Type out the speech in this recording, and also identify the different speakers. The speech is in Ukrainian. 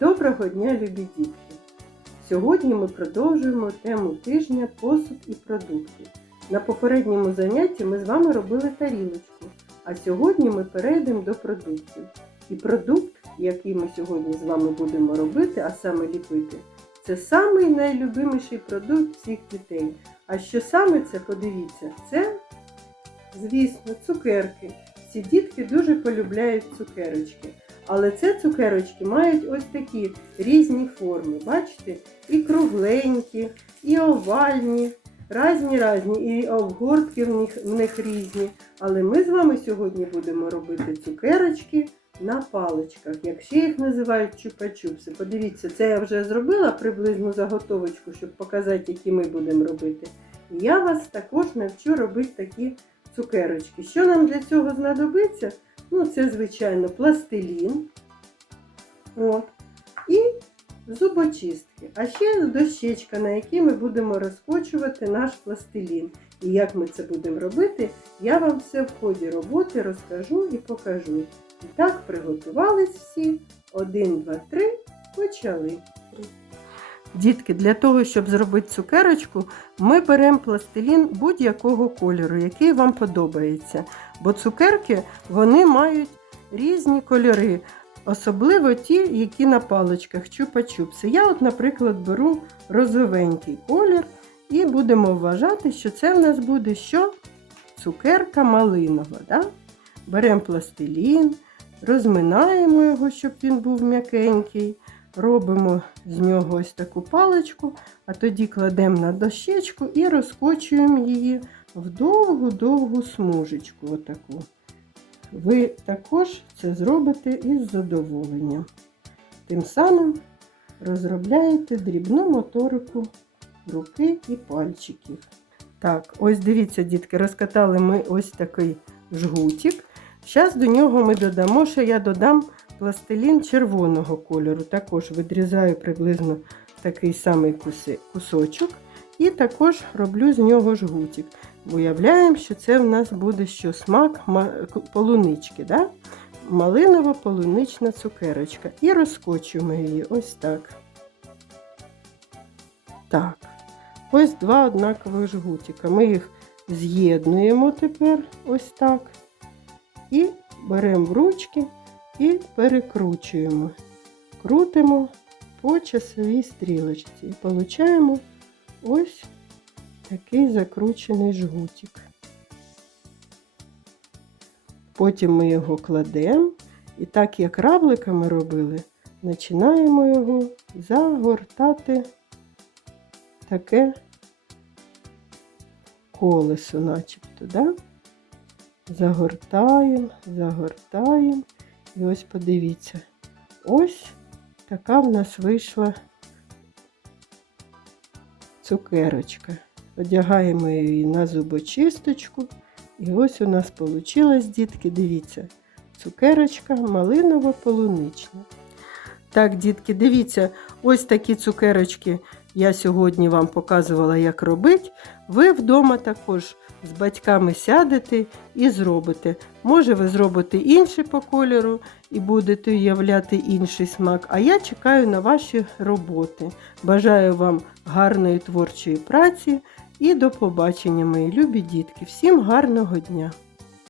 Speaker 1: Доброго дня, любі дітки! Сьогодні ми продовжуємо тему тижня посуд і продукти. На попередньому занятті ми з вами робили тарілочку, а сьогодні ми перейдемо до продуктів. І продукт, який ми сьогодні з вами будемо робити, а саме ліпити, це самий найлюбиміший продукт всіх дітей. А що саме це, подивіться, це, звісно, цукерки. Всі дітки дуже полюбляють цукерочки. Але це цукерочки мають ось такі різні форми. Бачите? І кругленькі, і овальні, різні різні, і обгортки в них, в них різні. Але ми з вами сьогодні будемо робити цукерочки на паличках, як ще їх називають чупа-чупси. Подивіться, це я вже зробила приблизну заготовочку, щоб показати, які ми будемо робити. І я вас також навчу робити такі цукерочки. Що нам для цього знадобиться? Ну, це, звичайно, пластилін. От. І зубочистки. А ще дощечка, на якій ми будемо розкочувати наш пластилін. І як ми це будемо робити, я вам все в ході роботи розкажу і покажу. І так, приготувались всі. Один, два, три, почали. Дітки, для того, щоб зробити цукерочку, ми беремо пластилін будь-якого кольору, який вам подобається. Бо цукерки вони мають різні кольори, особливо ті, які на паличках чупа-чупси. Я, от, наприклад, беру розовенький колір і будемо вважати, що це в нас буде що? Цукерка малинова. Да? Беремо пластилін, розминаємо його, щоб він був м'якенький. Робимо з нього ось таку паличку, а тоді кладемо на дощечку і розкочуємо її в довгу-довгу смужечку. Отаку. Ви також це зробите із задоволенням. Тим самим розробляєте дрібну моторику руки і пальчиків. Так, ось дивіться, дітки, розкатали ми ось такий жгутик. Зараз до нього ми додамо, що я додам пластилін червоного кольору. Також відрізаю приблизно такий самий кусочок. І також роблю з нього жгутик. Уявляємо, що це в нас буде що смак полунички. Да? Малиново-полунична цукерочка. І розкочуємо її ось так. Так. Ось два однакових жгутика. Ми їх з'єднуємо тепер ось так. І беремо в ручки і перекручуємо. Крутимо по часовій стрілочці. І получаємо ось такий закручений жгутик. Потім ми його кладемо і так як равликами робили, починаємо його загортати таке колесо, начебто. Да? Загортаємо, загортаємо. І ось подивіться, ось така в нас вийшла цукерочка. Одягаємо її на зубочисточку. І ось у нас вийшло, дітки, дивіться, цукерочка малиново-полунична. Так, дітки, дивіться, ось такі цукерочки я сьогодні вам показувала, як робити. Ви вдома також з батьками сядете і зробите. Може, ви зробите інший по кольору і будете уявляти інший смак. А я чекаю на ваші роботи. Бажаю вам гарної творчої праці і до побачення, мої любі дітки. Всім гарного дня!